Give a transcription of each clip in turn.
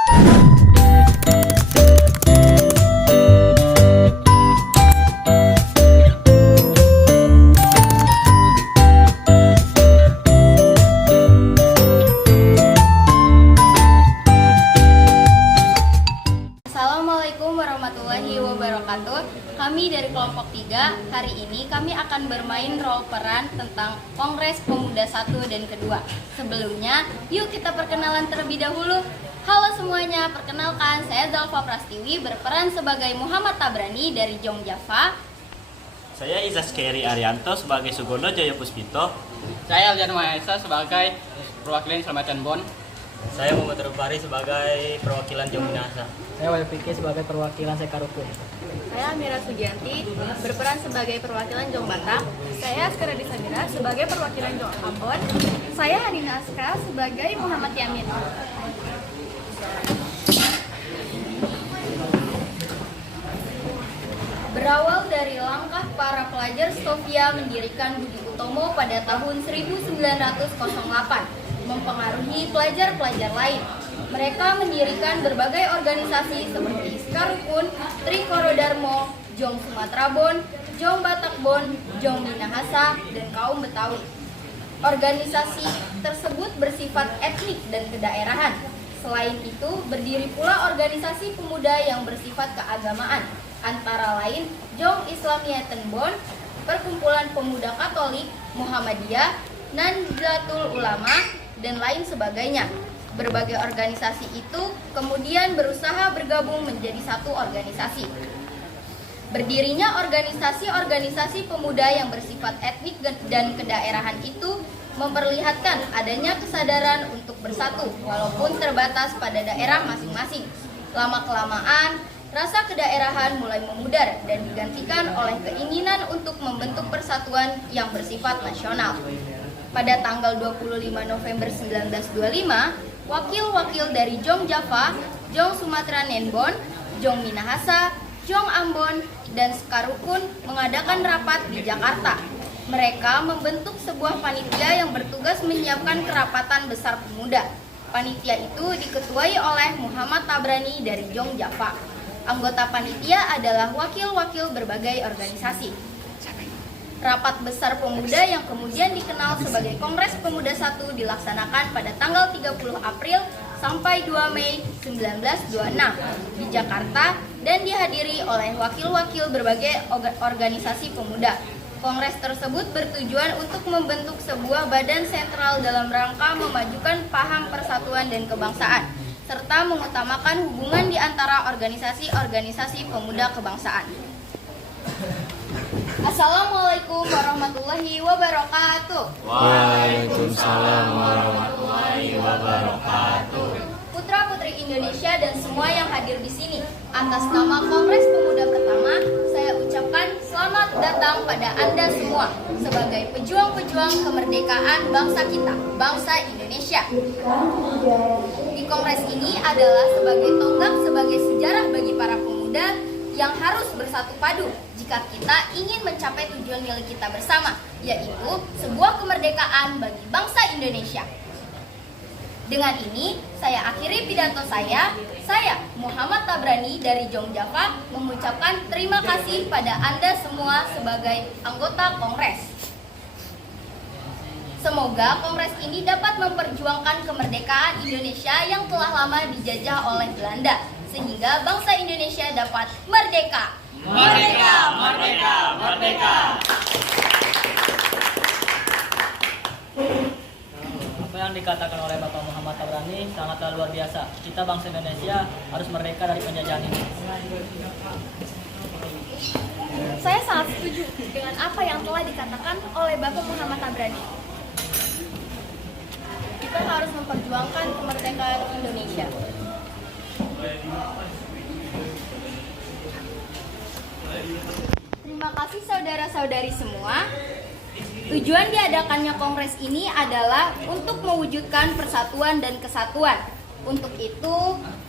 Assalamualaikum warahmatullahi wabarakatuh. Kami dari kelompok 3, hari ini kami akan bermain role peran tentang Kongres Pemuda 1 dan kedua. Sebelumnya, yuk kita perkenalan terlebih dahulu. Halo semuanya, perkenalkan saya Zalfa Prastiwi berperan sebagai Muhammad Tabrani dari Jong Java. Saya Izas Keri Arianto sebagai Sugondo Jaya Puspito. Saya Aljan Mahesa sebagai perwakilan Selamatan Bon. Saya Muhammad Rupari sebagai perwakilan Jong Minahasa. Saya Wayu Fikri sebagai perwakilan Sekarukun. Saya Mira Sugianti berperan sebagai perwakilan Jong Batak. Saya Askara Disamira sebagai perwakilan Jong Ambon. Saya Hadina Aska sebagai Muhammad Yamin. Berawal dari langkah para pelajar Stovia mendirikan Budi Utomo pada tahun 1908, mempengaruhi pelajar-pelajar lain. Mereka mendirikan berbagai organisasi seperti Skarukun, Trikoro Darmo, Jong Sumatera Bon, Jong Batak Bon, Jong Minahasa, dan kaum Betawi. Organisasi tersebut bersifat etnik dan kedaerahan. Selain itu, berdiri pula organisasi pemuda yang bersifat keagamaan, antara lain Jong Islamiyaten Bon, Perkumpulan Pemuda Katolik, Muhammadiyah, Nahdlatul Ulama, dan lain sebagainya. Berbagai organisasi itu kemudian berusaha bergabung menjadi satu organisasi. Berdirinya organisasi-organisasi pemuda yang bersifat etnik dan kedaerahan itu memperlihatkan adanya kesadaran untuk bersatu walaupun terbatas pada daerah masing-masing. Lama-kelamaan, rasa kedaerahan mulai memudar dan digantikan oleh keinginan untuk membentuk persatuan yang bersifat nasional. Pada tanggal 25 November 1925, wakil-wakil dari Jong Java, Jong Sumatera Nenbon, Jong Minahasa, Jong Ambon, dan Sekarukun mengadakan rapat di Jakarta. Mereka membentuk sebuah panitia yang bertugas menyiapkan kerapatan besar pemuda. Panitia itu diketuai oleh Muhammad Tabrani dari Jong Java. Anggota panitia adalah wakil-wakil berbagai organisasi. Rapat besar pemuda yang kemudian dikenal sebagai Kongres Pemuda 1 dilaksanakan pada tanggal 30 April sampai 2 Mei 1926 di Jakarta dan dihadiri oleh wakil-wakil berbagai organisasi pemuda. Kongres tersebut bertujuan untuk membentuk sebuah badan sentral dalam rangka memajukan paham persatuan dan kebangsaan, serta mengutamakan hubungan di antara organisasi-organisasi pemuda kebangsaan. Assalamualaikum warahmatullahi wabarakatuh. Waalaikumsalam warahmatullahi wabarakatuh. Putra-putri Indonesia dan semua yang hadir di sini, atas nama Kongres Pemuda pertama, saya ucapkan selamat datang pada Anda semua sebagai pejuang-pejuang kemerdekaan bangsa kita, bangsa Indonesia. Di Kongres ini adalah sebagai tonggak sebagai sejarah bagi para pemuda yang harus bersatu padu jika kita ingin mencapai tujuan milik kita bersama, yaitu sebuah kemerdekaan bagi bangsa Indonesia. Dengan ini, saya akhiri pidato saya. Saya, Muhammad Tabrani dari Jong Java, mengucapkan terima kasih pada Anda semua sebagai anggota Kongres. Semoga Kongres ini dapat memperjuangkan kemerdekaan Indonesia yang telah lama dijajah oleh Belanda, sehingga bangsa Indonesia dapat merdeka. Merdeka, merdeka, merdeka. Apa yang dikatakan oleh Bapak Muhammad Tabrani sangatlah luar biasa. Kita bangsa Indonesia harus merdeka dari penjajahan ini. Saya sangat setuju dengan apa yang telah dikatakan oleh Bapak Muhammad Tabrani. Kita harus memperjuangkan kemerdekaan Indonesia. Terima kasih saudara-saudari semua. Tujuan diadakannya kongres ini adalah untuk mewujudkan persatuan dan kesatuan. Untuk itu,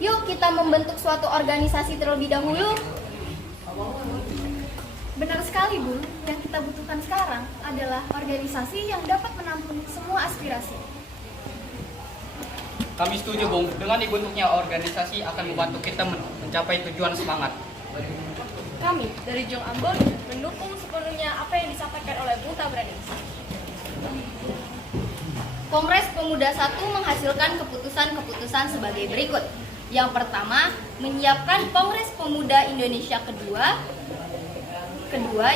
yuk kita membentuk suatu organisasi terlebih dahulu. Benar sekali, Bu. Yang kita butuhkan sekarang adalah organisasi yang dapat menampung semua aspirasi. Kami setuju, Bung. Dengan dibentuknya organisasi akan membantu kita mencapai tujuan semangat. Kami dari Jong Ambon mendukung sepenuhnya apa yang disampaikan oleh Bung Tabrani. Kongres Pemuda 1 menghasilkan keputusan-keputusan sebagai berikut. Yang pertama, menyiapkan Kongres Pemuda Indonesia kedua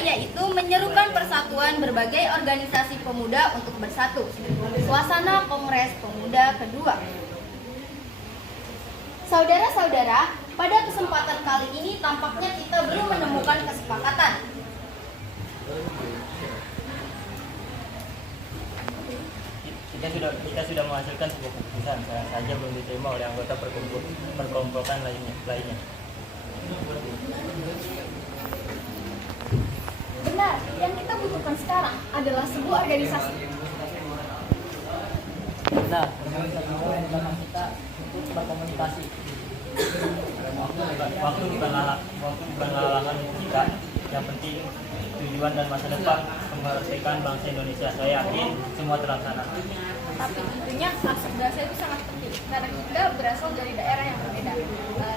yaitu menyerukan persatuan berbagai organisasi pemuda untuk bersatu. Suasana Kongres Pemuda kedua. Saudara-saudara, pada kesempatan kali ini tampaknya kita belum menemukan kesepakatan. Kita sudah menghasilkan sebuah keputusan, sayang saja belum diterima oleh anggota perkumpulan lainnya. Benar, yang kita butuhkan sekarang adalah sebuah organisasi. Benar, organisasi itu memudahkan kita untuk berkomunikasi. Waktu bukan halangan kita. Yang penting tujuan dan masa depan kemerdekaan bangsa Indonesia. Saya yakin semua terlaksana. Tapi tentunya aspek bahasa itu sangat penting karena kita berasal dari daerah yang berbeda.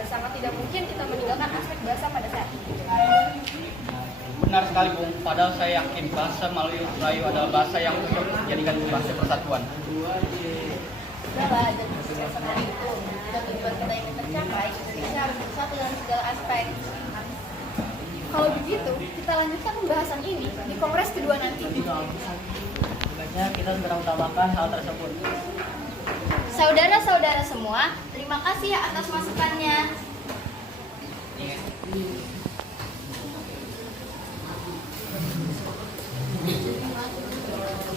Sangat tidak mungkin kita meninggalkan aspek bahasa pada saat ini. Benar sekali, Bung. Padahal saya yakin bahasa Melayu adalah bahasa yang cocok dijadikan bahasa persatuan. Udahlah, dan sekarang itu dan tujuan kita ingin tercapai, Indonesia harus bersatu dalam segala aspek. Kalau begitu, kita lanjutkan pembahasan ini di Kongres kedua nanti. Sebaiknya kita segera utamakan hal tersebut. Saudara-saudara semua, terima kasih atas masukannya.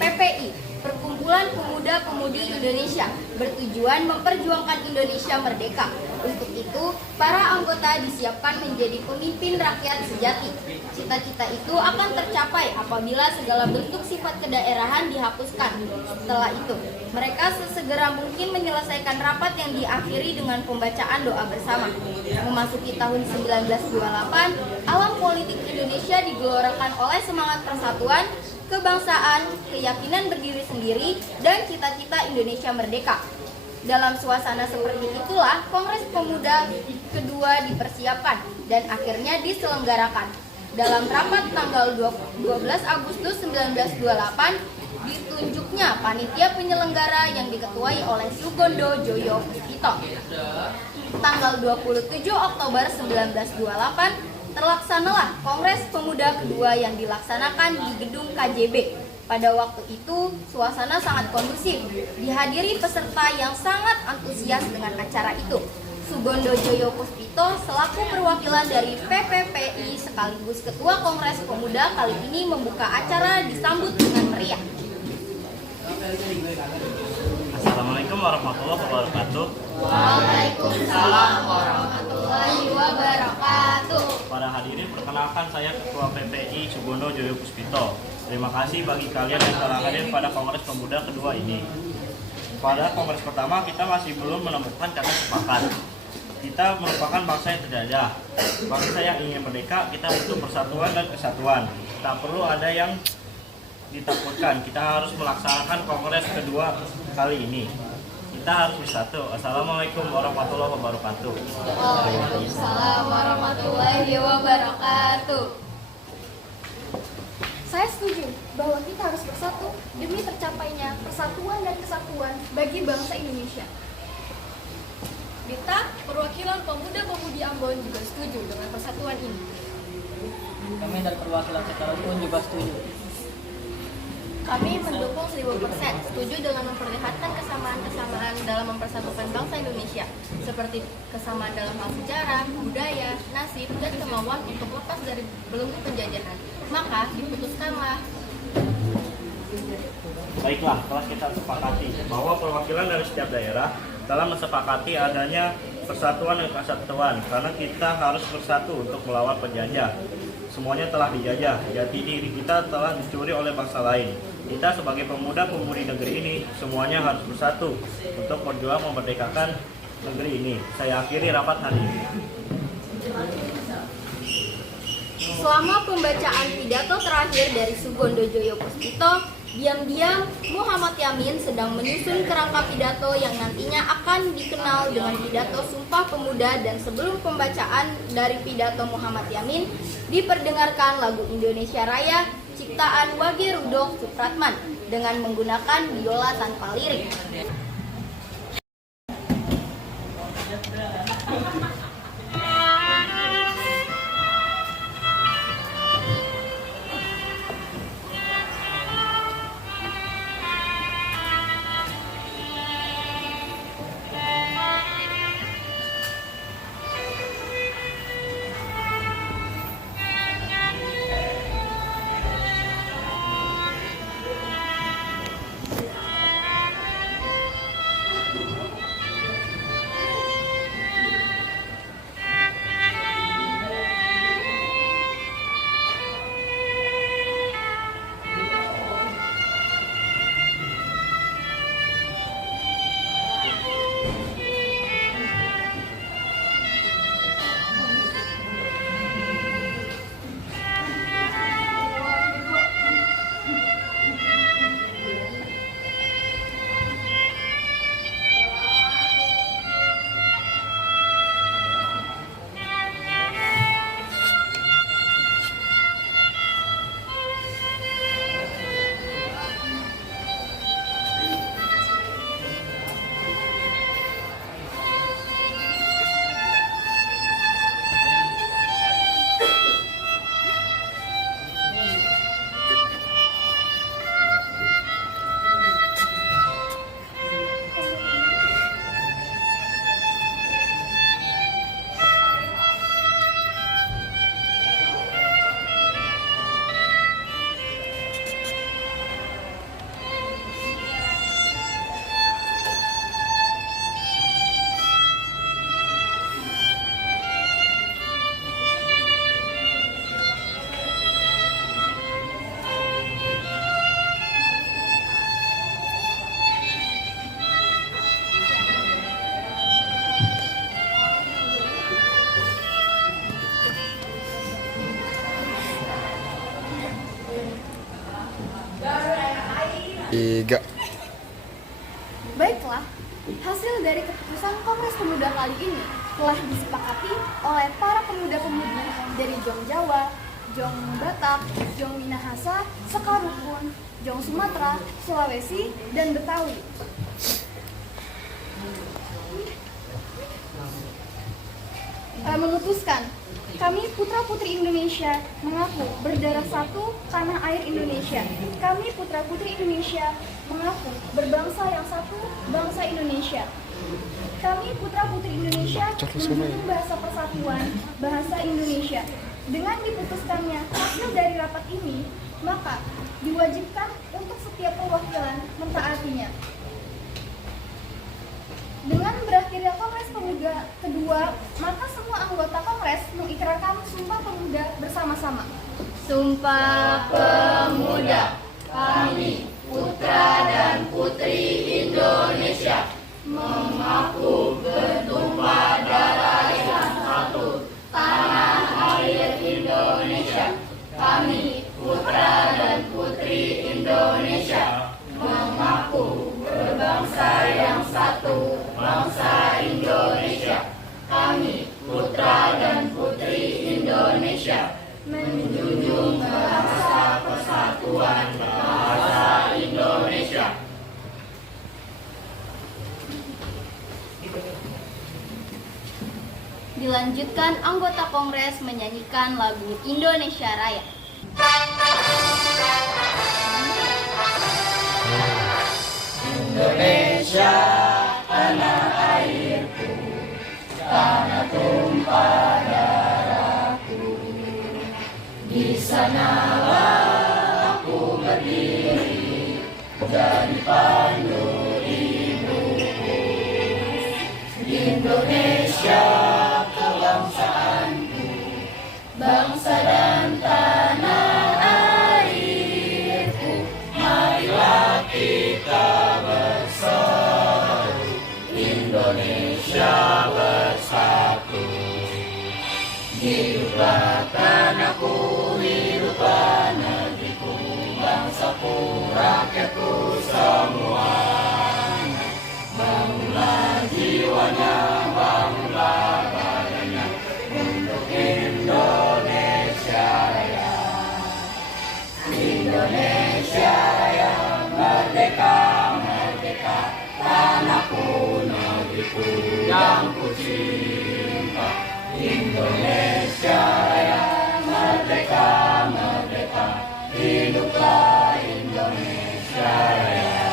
PPI, Perkumpulan Pemuda-Pemudi Indonesia, bertujuan memperjuangkan Indonesia merdeka. Untuk itu, para anggota disiapkan menjadi pemimpin rakyat sejati. Cita-cita itu akan tercapai apabila segala bentuk sifat kedaerahan dihapuskan. Setelah itu, mereka sesegera mungkin menyelesaikan rapat yang diakhiri dengan pembacaan doa bersama. Memasuki tahun 1928, alam politik Indonesia digelorakan oleh semangat persatuan, kebangsaan, keyakinan berdiri sendiri, dan cita-cita Indonesia merdeka. Dalam suasana seperti itulah Kongres Pemuda kedua dipersiapkan dan akhirnya diselenggarakan. Dalam rapat tanggal 12 Agustus 1928, ditunjuknya panitia penyelenggara yang diketuai oleh Sugondo Joyo Puspito. Tanggal 27 Oktober 1928, terlaksanalah Kongres Pemuda kedua yang dilaksanakan di gedung KJB. Pada waktu itu, suasana sangat kondusif, dihadiri peserta yang sangat antusias dengan acara itu. Sugondo Joyo Puspito selaku perwakilan dari PPPI sekaligus Ketua Kongres Pemuda kali ini membuka acara disambut dengan meriah. Assalamualaikum warahmatullahi wabarakatuh. Waalaikumsalam warahmatullahi wabarakatuh. Para hadirin, perkenalkan saya Ketua PPI Sugondo Joyo Puspito. Terima kasih bagi kalian yang telah hadir pada Kongres Pemuda kedua ini. Pada Kongres pertama kita masih belum menemukan kata sepakat. Kita merupakan bangsa yang terjajah. Bangsa yang ingin merdeka, kita butuh persatuan dan kesatuan. Tak perlu ada yang ditakutkan. Kita harus melaksanakan Kongres kedua kali ini. Kita harus bersatu. Assalamualaikum warahmatullahi wabarakatuh. Waalaikumsalam warahmatullahi wabarakatuh. Saya setuju bahwa kita harus bersatu demi tercapainya persatuan dan kesatuan bagi bangsa Indonesia. Kita, perwakilan pemuda-pemudi Ambon juga setuju dengan persatuan ini. Kami dari perwakilan secara pun juga setuju. Kami mendukung 1000%, setuju dengan memperlihatkan kesamaan-kesamaan dalam mempersatukan bangsa Indonesia, seperti kesamaan dalam hal sejarah, budaya, nasib, dan kemauan untuk lepas dari belenggu penjajahan. Maka diputuskanlah. Baiklah, telah kita sepakati bahwa perwakilan dari setiap daerah telah mensepakati adanya persatuan dan kesatuan karena kita harus bersatu untuk melawan penjajah. Semuanya telah dijajah, jati diri kita telah dicuri oleh bangsa lain. Kita sebagai pemuda-pemudi negeri ini semuanya harus bersatu untuk berjuang memerdekakan negeri ini. Saya akhiri rapat hari ini. Selama pembacaan pidato terakhir dari Sugondo Joyo Puspito, Diam-diam, Muhammad Yamin sedang menyusun kerangka pidato yang nantinya akan dikenal dengan pidato Sumpah Pemuda, dan sebelum pembacaan dari pidato Muhammad Yamin, diperdengarkan lagu Indonesia Raya ciptaan Wage Rudolf Supratman dengan menggunakan biola tanpa lirik. Tiga. Baiklah, hasil dari keputusan Kongres Pemuda kali ini telah disepakati oleh para pemuda-pemudi dari Jong Jawa, Jong Batak, Jong Minahasa, Sekarukun, Jong Sumatera, Sulawesi, dan Betawi. Memutuskan, kami putra-putri Indonesia mengaku berdarah satu tanah air Indonesia. Kami putra-putri Indonesia mengaku berbangsa yang satu, bangsa Indonesia. Kami putra-putri Indonesia mendukung bahasa persatuan, bahasa Indonesia. Dengan diputuskannya hasil dari rapat ini, maka diwajibkan untuk setiap perwakilan mentaatinya. Dengan berakhirnya Kongres Pemuda kedua, maka semua anggota Kongres mengikrarkan Sumpah Pemuda bersama-sama. Sumpah Pemuda, kami putra dan putri Indonesia mengaku bertumpah darah yang satu, tanah air Indonesia. Kami putra dan putri Indonesia mengaku berbangsa yang satu, bangsa Indonesia. Kami putra dan putri Indonesia menjunjung bahasa persatuan, bahasa Indonesia. Dilanjutkan anggota Kongres menyanyikan lagu Indonesia Raya. Indonesia, tanah airku, tanah tumpah darahku. Di sanalah aku berdiri, jadi pandu ibuku. Indonesia, kebangsaanku, bangsa dan tanah airku. Marilah kita bersatu, Indonesia bersatu. Hiduplah tanahku, hiduplah negeriku, bangsa aku, rakyatku semuanya. Bangunlah jiwanya, bangunlah badannya untuk Indonesia Raya. Indonesia Raya, merdeka, merdeka, tanahku, negeriku yang ku cinta. Indonesia Raya, merdeka, merdeka, hiduplah Indonesia Raya.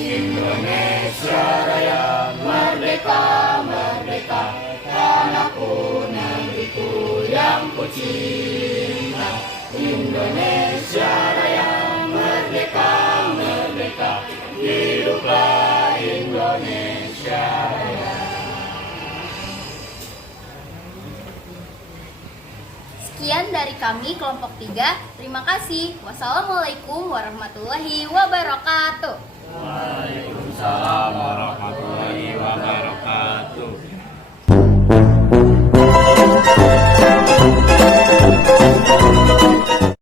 Indonesia Raya, merdeka, merdeka, tanahku, negeriku yang ku cinta. Indonesia Raya, merdeka, merdeka, hiduplah Indonesia Raya. Sekian dari kami kelompok 3. Terima kasih. Wassalamualaikum warahmatullahi wabarakatuh. Waalaikumsalam warahmatullahi wabarakatuh.